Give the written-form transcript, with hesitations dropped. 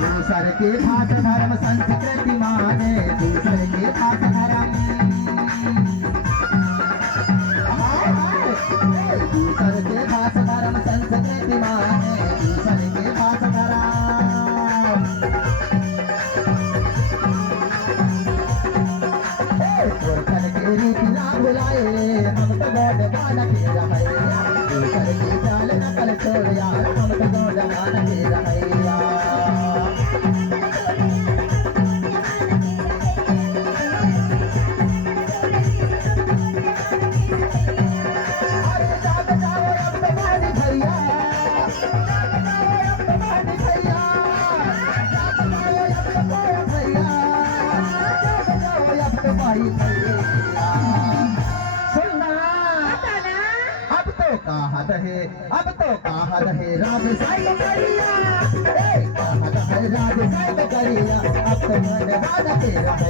दूसरे के भात धर्म संस्कृति माने, दूसरे के भात धर्म, दूसरे के भात धर्म संस्कृति माने, दूसरे के भात धर्म। पुरखन के रीति ना भुलाए, हम तो गौड़ बाना के रहैया, दूसरे के चाल नकल छोड़ यार, हम तो गौड़ बाना के रहैया। अब तो कहा रहे राज साई करिया, कहा रहे राज साई करिया, अब तो मन वादा तेरा है।